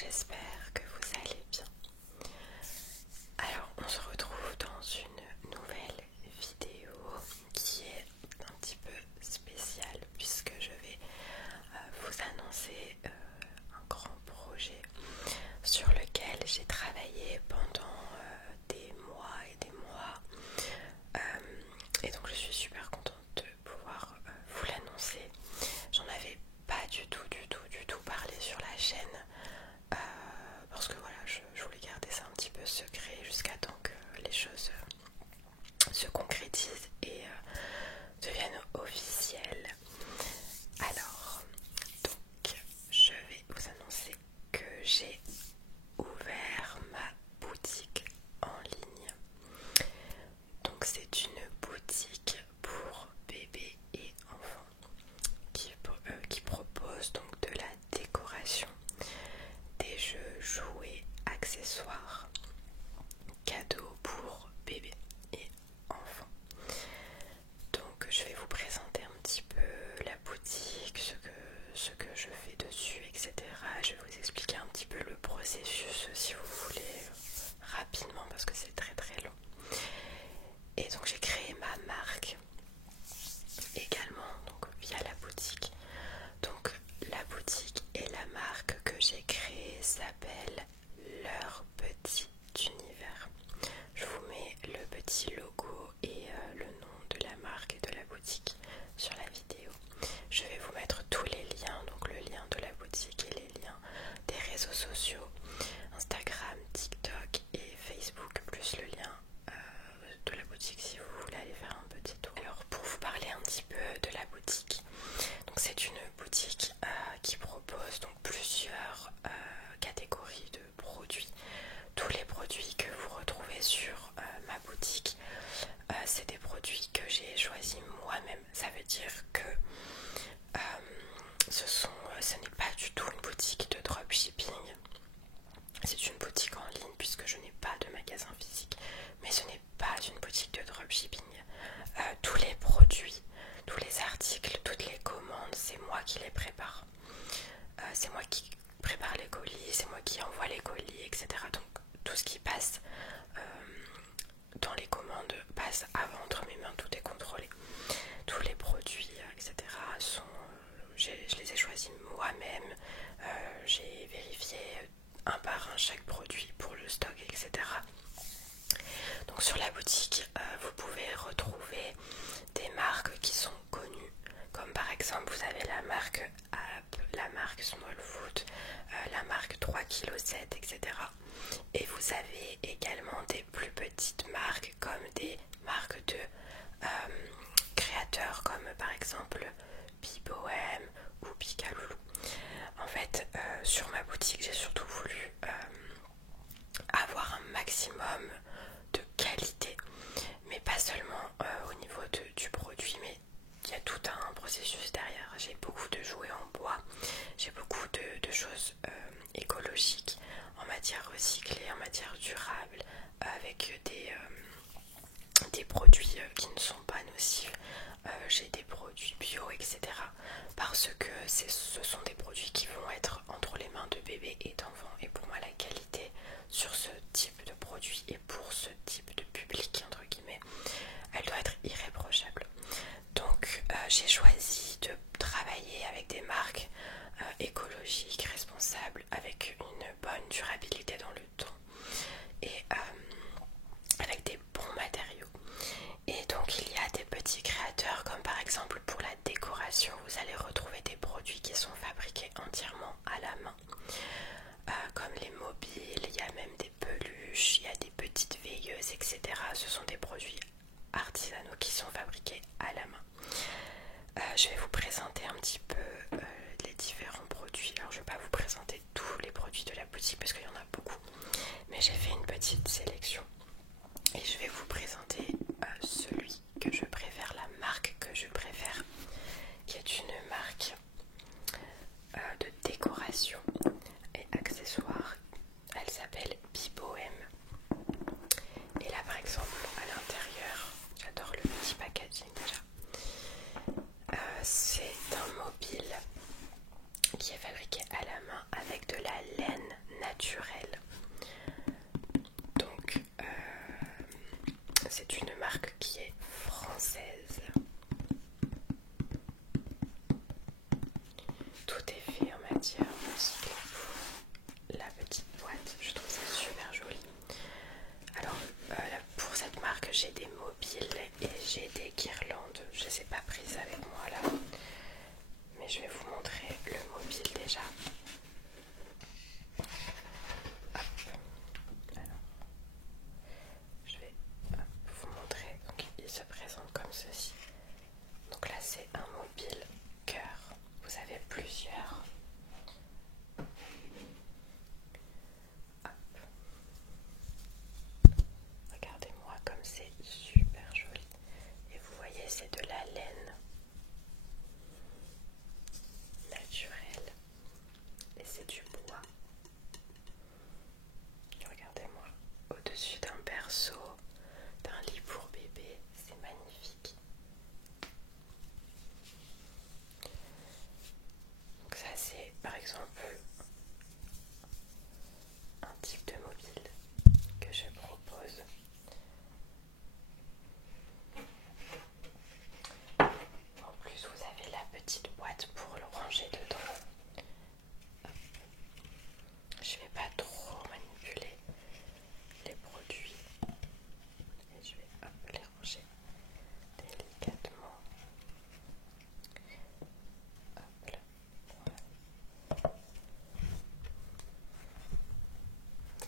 j'espère que vous allez bien. Alors, on se retrouve dans une nouvelle vidéo qui est un petit peu spéciale puisque je vais vous annoncer un grand projet sur lequel j'ai travaillé pendant des mois et des mois. Et donc je suis super contente de pouvoir vous l'annoncer. J'en avais pas du tout parlé sur la chaîne parce que voilà, je voulais garder ça un petit peu secret jusqu'à temps que les choses se concrétisent et deviennent officielles. Alors, donc, je vais vous annoncer que j'ai ouvert ma boutique en ligne. Donc c'est une boutique pour bébés et enfants qui propose donc de la décoration, des jeux, jouets, accessoires, cadeaux pour bébés et enfants. Donc je vais vous présenter un petit peu la boutique, ce que je fais dessus, etc. Je vais vous expliquer un petit peu le processus si vous voulez rapidement parce que c'est très long. Et donc j'ai créé ma marque également donc via la boutique. Donc la boutique et la marque que j'ai créée s'appelle Leur Petit Univers. Je vous mets le petit logo et le nom de la marque et de la boutique sur la vidéo. Je vais vous mettre tous les liens, donc le lien de la boutique et les liens des réseaux sociaux, Instagram, TikTok et Facebook, plus le lien de la boutique si vous voulez aller faire un petit tour. Alors pour vous parler un petit peu de la boutique, donc c'est une boutique qui propose donc plusieurs catégories de produits. Tous les produits que vous retrouvez sur ma boutique, c'est des produits que j'ai choisis moi-même. Ça veut dire que ce n'est pas du tout une boutique de dropshipping. C'est une boutique en ligne puisque je n'ai pas de magasin physique, mais ce n'est pas une boutique de dropshipping. Tous les produits, tous les articles, toutes les commandes, c'est moi qui les prépare. C'est moi qui prépare les colis, c'est moi qui envoie les colis, etc. Donc tout ce qui passe dans les commandes passe avant entre mes mains, tout est contrôlé. Tous les produits, etc. je les ai choisis moi-même. J'ai vérifié un par un chaque produit pour le stock, etc. Donc sur la boutique, vous pouvez retrouver des marques qui sont connues, comme par exemple vous avez la marque App, la marque Small Food, la marque 3,7 kg, etc. Et vous avez également des plus petites marques comme des marques de créateurs comme par exemple Bibohem ou Picaloulou. En fait, sur ma boutique, j'ai surtout voulu avoir un maximum de qualité, mais pas seulement au niveau du produit, mais il y a tout un processus derrière. J'ai beaucoup de jouets en bois, j'ai beaucoup de choses écologiques, en matière recyclée, en matière durable, avec des produits qui ne sont pas nocifs. J'ai des produits bio, etc. Parce que ce sont des produits qui vont être entre les mains de bébés et d'enfants. Et pour moi, la qualité sur ce type de produit et pour ce type de public, entre guillemets, elle doit être irréprochable. Donc j'ai choisi de travailler avec des marques écologiques, responsables, avec une bonne durabilité dans le temps et avec des bons matériaux. Et donc il y a des petits créateurs comme par exemple pour la décoration, vous allez retrouver des produits qui sont fabriqués entièrement à la main, comme les mobiles, il y a même des peluches, il y a des petites veilleuses, etc. Ce sont des produits artisanaux qui sont fabriqués à la main. Je vais vous présenter un petit peu les différents produits. Alors je ne vais pas vous présenter tous les produits de la boutique parce qu'il y en a beaucoup, mais j'ai fait une petite sélection et je vais vous présenter celui que je préfère, la marque que je préfère, qui est une marque de décoration et accessoires. Elle s'appelle Bibohem. Et là par exemple à l'intérieur, j'adore le petit packaging déjà. C'est un mobile qui est fabriqué à la main avec de la laine naturelle. Donc c'est une marque qui est française. Tout est fait en matière recyclée pour la petite boîte. Je trouve ça super joli. Alors pour cette marque j'ai des mobiles et j'ai des guirlandes. Je ne les ai pas prises avec moi là, mais je vais vous montrer le mobile déjà. Hop. Alors, je vais vous montrer. Donc il se présente comme ceci. Donc là c'est un mobile cœur. Vous avez plusieurs. Hop. Regardez-moi comme c'est super joli. Et vous voyez, c'est de la laine naturelle. Et c'est du bois. Regardez-moi. Au-dessus d'un berceau, d'un lit pour bébé. C'est magnifique. Donc ça, c'est par exemple un type de mobile que je propose. En plus, vous avez la petite boîte pour le ranger dedans. Je ne vais pas trop manipuler les produits et je vais les ranger délicatement. Hop là. Voilà.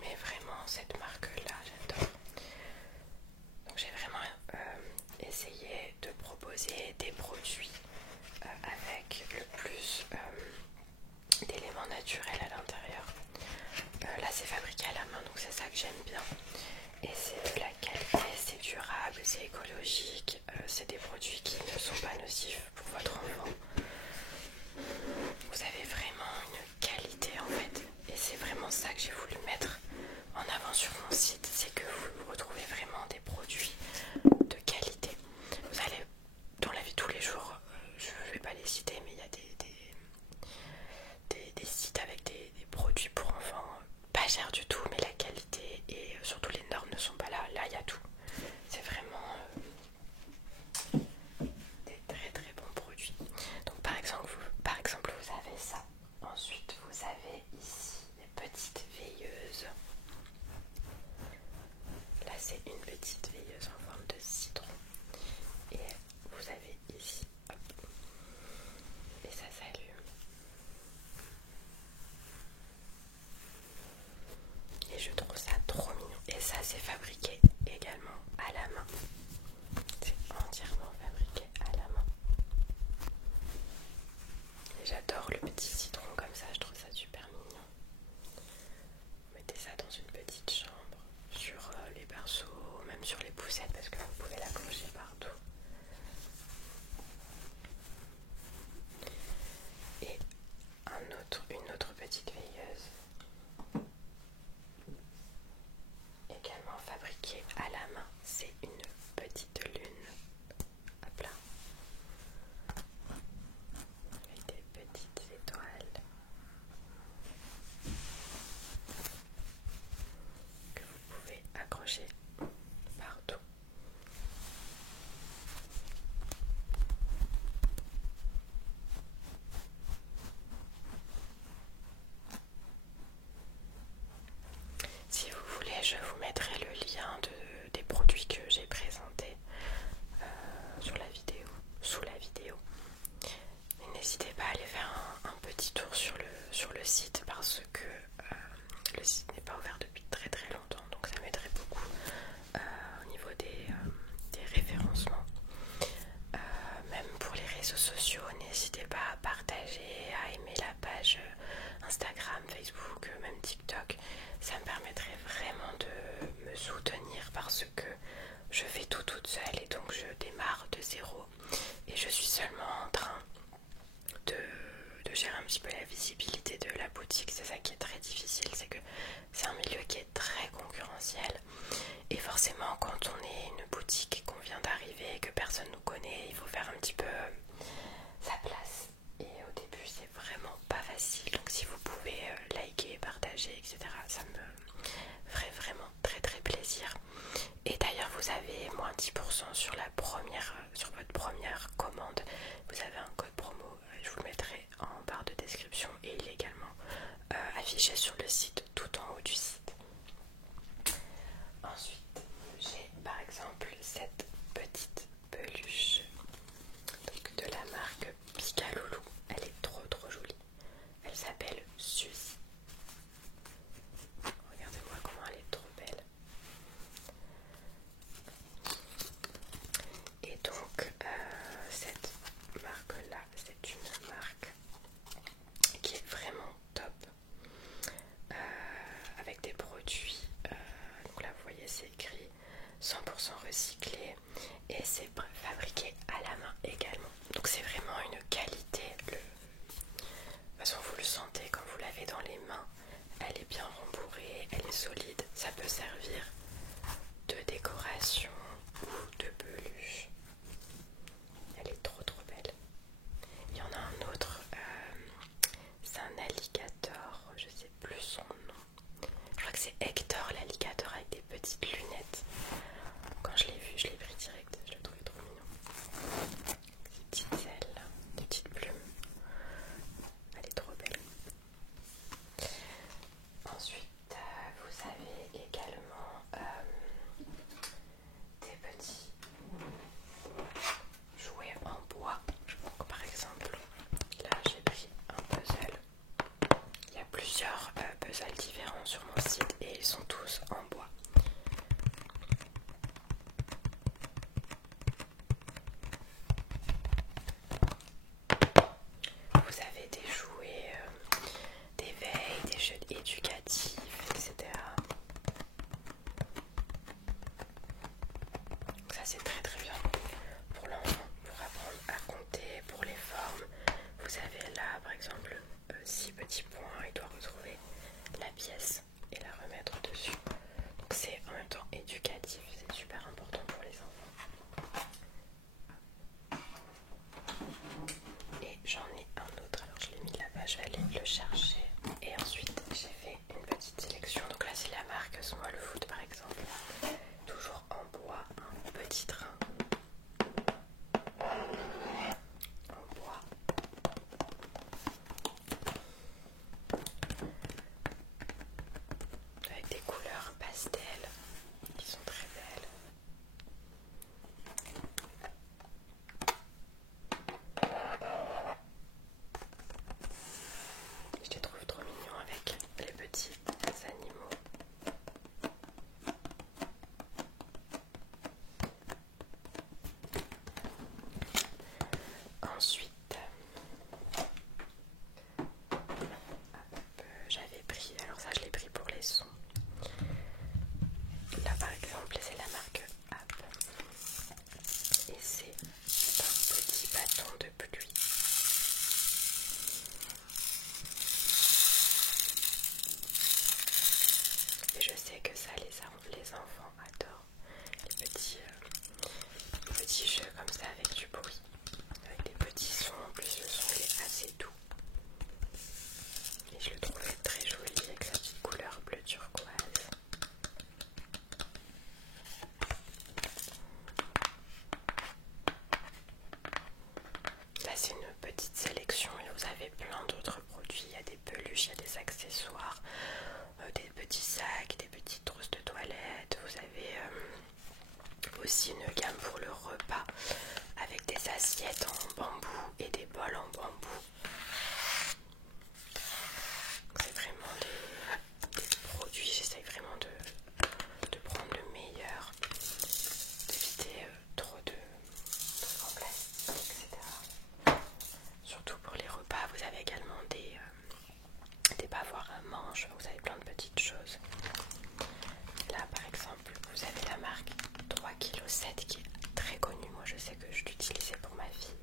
Mais vraiment, cette marque-là, j'adore. Donc j'ai vraiment essayé de proposer des produits avec le plus d'éléments naturels à l'intérieur. Là c'est fabriqué à la main, donc c'est ça que j'aime bien. Et c'est de la qualité, c'est durable, c'est écologique, c'est des produits qui ne sont pas nocifs pour votre enfant. Vous avez vraiment une qualité en fait, et c'est vraiment ça que j'ai voulu mettre en avant sur mon site, c'est que vous retrouvez vraiment des produits de qualité. Vous allez dans la vie de tous les jours, je ne vais pas les citer, mais il y a des sites avec des produits pour enfants pas chers du tout, mais la qualité et surtout les normes ne sont pas là. Là il y a tout. C'est vraiment des très très bons produits. Donc par exemple vous avez ça. Ensuite vous avez ici des petites veilleuses. Là c'est une petite veilleuse en forme de citron. Et vous avez ici, hop, et ça s'allume. Et je trouve ça trop mignon. Et ça c'est fabriqué également à la main. C'est entièrement fabriqué à la main. Et j'adore le petit citron comme ça, je trouve ça super mignon. Vous mettez ça dans une petite chambre, sur les berceaux, même sur les poussettes parce que vous pouvez l'accrocher partout. Et une autre petite veilleuse, également fabriquée à la main, c'est une petite lune. Hop là. Avec des petites étoiles que vous pouvez accrocher partout. Si vous voulez, je vous mettrai le lien des produits que j'ai présentés sur la vidéo, sous la vidéo. N'hésitez pas à aller faire un petit tour sur le site parce que le site n'est pas ouvert depuis très très longtemps, donc ça m'aiderait beaucoup au niveau des référencements. Même pour les réseaux sociaux, n'hésitez pas à partager, à aimer la page Instagram, Facebook, même TikTok. Ça me permettrait vraiment de me soutenir parce que je fais tout toute seule et donc je démarre de zéro et je suis seulement en train de gérer un petit peu la visibilité de la boutique. C'est ça qui est très difficile, c'est que affiché sur le site tout en haut du site. Ensuite, j'ai par exemple cette petite peluche donc de la marque Picaloulou. Elle est trop jolie. Elle s'appelle Suzy. Regardez-moi comment elle est trop belle. Et donc cette marque-là, c'est une marque qui est vraiment top. Avec des produits, donc là vous voyez c'est écrit 100% recyclé et c'est fabriqué à la main également. Donc c'est vraiment une qualité. De toute façon vous le sentez quand vous l'avez dans les mains. Elle est bien rembourrée, elle est solide. Ça peut servir de décoration ou de peluche. Elle est trop belle. Il y en a un autre, c'est un alligator, je sais plus son nom. Je crois que c'est Hector l'alligator avec des petites lunettes. Quand je l'ai vu, je l'ai pris direct, je l'ai trouvé trop mignon. Des petites ailes, des petites plumes. Elle est trop belle. Ensuite, vous avez également des petits jouets en bois. Donc, par exemple, là j'ai pris un puzzle. Il y a plusieurs puzzles différents sur mon site et ils sont tous en bois. Vous avez des jouets d'éveil, des jeux éducatifs, etc. Donc ça c'est très bien pour l'enfant, pour apprendre à compter, pour les formes. Vous avez là par exemple 6 petits points, il doit retrouver la pièce et la remettre dessus. Donc c'est en même temps éducatif, c'est super important pour les enfants. Et j'en ai un autre, alors je l'ai mis là-bas, je vais aller le chercher. Et ensuite j'ai fait une petite sélection, donc là c'est la marque Small Food par exemple. Toujours en bois, un petit train en bois. Avec des couleurs pastel qui sont très belles. Je les trouve trop mignons avec les petits animaux. Ensuite, j'avais pris, alors ça je l'ai pris pour les sons. Là par exemple c'est la marque App et c'est un petit bâton de pluie. Et je sais que ça les enfants adorent les petits jeux comme ça avec du bruit, avec des petits sons. En plus le son est assez doux et je le trouvais très joli avec sa petite couleur bleu turquoise. Là c'est une petite sélection et vous avez plein d'autres produits. Il y a des peluches, il y a des accessoires, des petits sacs, des petites trousses de toilette. Vous avez aussi une gamme pour le repas avec des assiettes en bambou et des bols en bambou. C'est vraiment des produits, j'essaye vraiment de prendre le meilleur, d'éviter trop de trucs en plastique, etc. Surtout pour les repas, vous avez également des bavoirs à manches, vous avez plein de petites choses. Là par exemple, vous avez la marque 3,7 kg qui est très connue, moi je sais que je l'utilisais pour ma fille,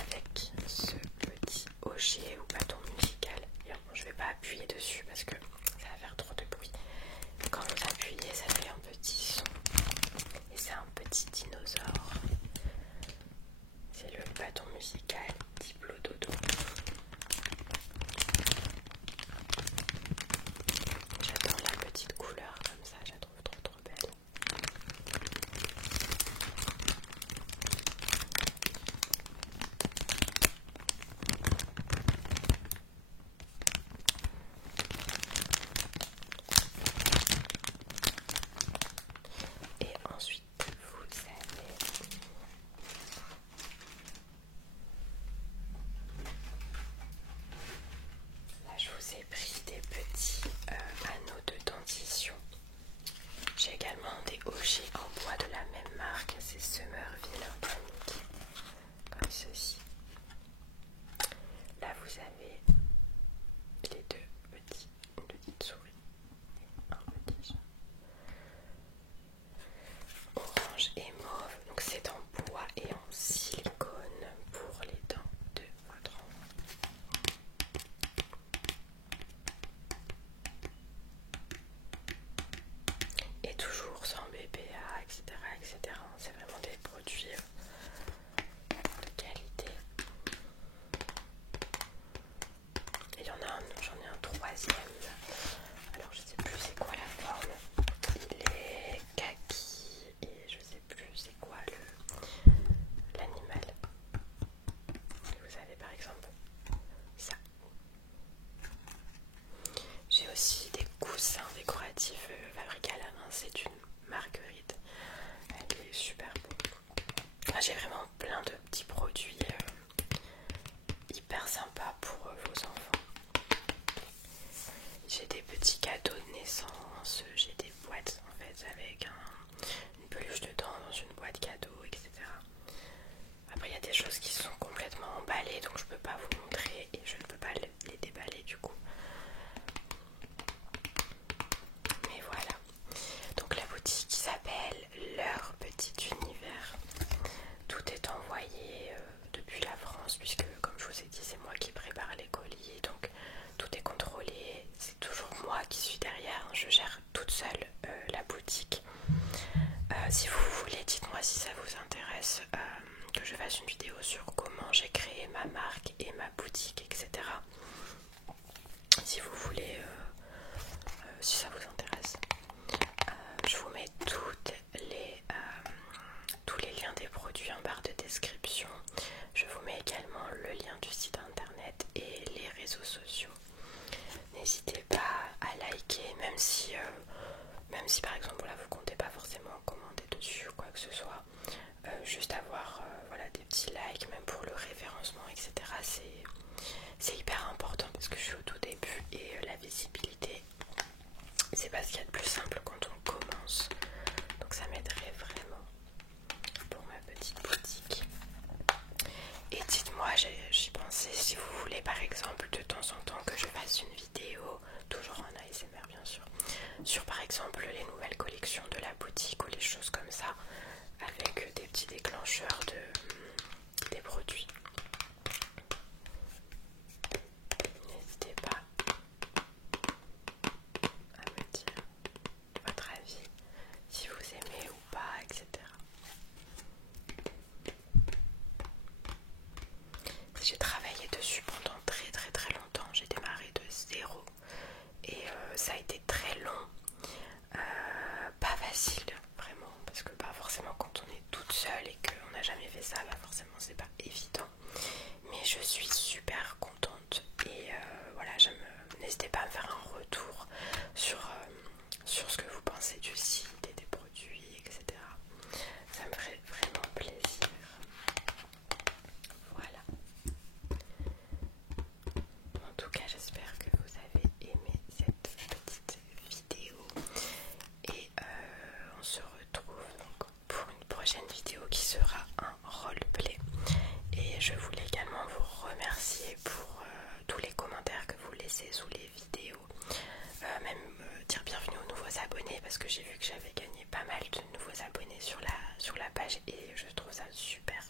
avec ce petit hocher ou bâton musical. Et bon, je vais pas appuyer dessus parce que ça va faire trop de bruit. Quand vous appuyez, ça fait un petit son et c'est un petit dinosaure. C'est le bâton musical Diplo Dodo. J'adore la petite couleur comme ça, je la trouve trop belle. si vous voulez, si ça vous intéresse. Je vous mets tous les liens des produits en barre de description. Je vous mets également le lien du site internet et les réseaux sociaux. N'hésitez pas à liker, même si par exemple voilà, vous comptez pas forcément commander dessus ou quoi que ce soit. Juste avoir voilà, des petits likes, même pour le référencement, etc. C'est hyper important parce que je suis au tout début et la visibilité, c'est pas ce qu'il y a de plus simple quand on commence. Donc ça m'aiderait vraiment pour ma petite boutique. Et dites-moi, j'y pensais, si vous voulez par exemple de temps en temps que je fasse une vidéo, toujours en ASMR bien sûr, sur par exemple les nouvelles collections de la boutique ou les choses comme ça, avec des petits déclencheurs des produits. N'hésitez pas à me dire votre avis, si vous aimez ou pas, etc. J'ai travaillé dessus pendant très très très longtemps, j'ai démarré de zéro et ça a été très long, pas facile vraiment, parce que pas forcément quand on est toute seule et qu'on n'a jamais fait ça, bah forcément c'est pas évident, mais je suis super contente et voilà, n'hésitez pas à me faire un retour sur ce que vous pensez du site et des produits, etc. Ça me ferait vraiment plaisir. Voilà. En tout cas, j'espère que vous avez aimé cette petite vidéo et on se retrouve donc pour une prochaine vidéo qui sera un roleplay. Et je voulais également vous remercier pour tous les commentaires que vous laissez sous les vidéos, même dire bienvenue aux nouveaux abonnés parce que j'ai vu que j'avais gagné pas mal de nouveaux abonnés sur la page et je trouve ça super.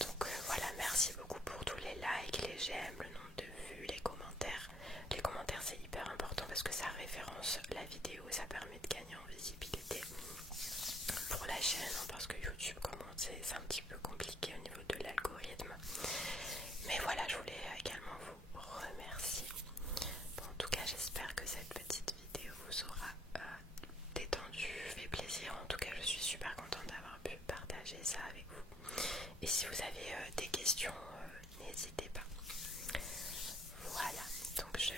Donc voilà, merci beaucoup pour tous les likes, les j'aime, le nombre de vues, les commentaires. Les commentaires c'est hyper important parce que ça référence la vidéo et ça permet de gagner en visibilité pour la chaîne, hein, parce que YouTube, comme on sait, c'est un petit peu compliqué au niveau de l'algorithme. Mais voilà, je voulais également vous remercier. Bon, en tout cas, j'espère que cette petite vidéo vous aura détendu, fait plaisir. En tout cas, je suis super contente d'avoir pu partager ça avec vous. Et si vous avez des questions, n'hésitez pas. Voilà, donc je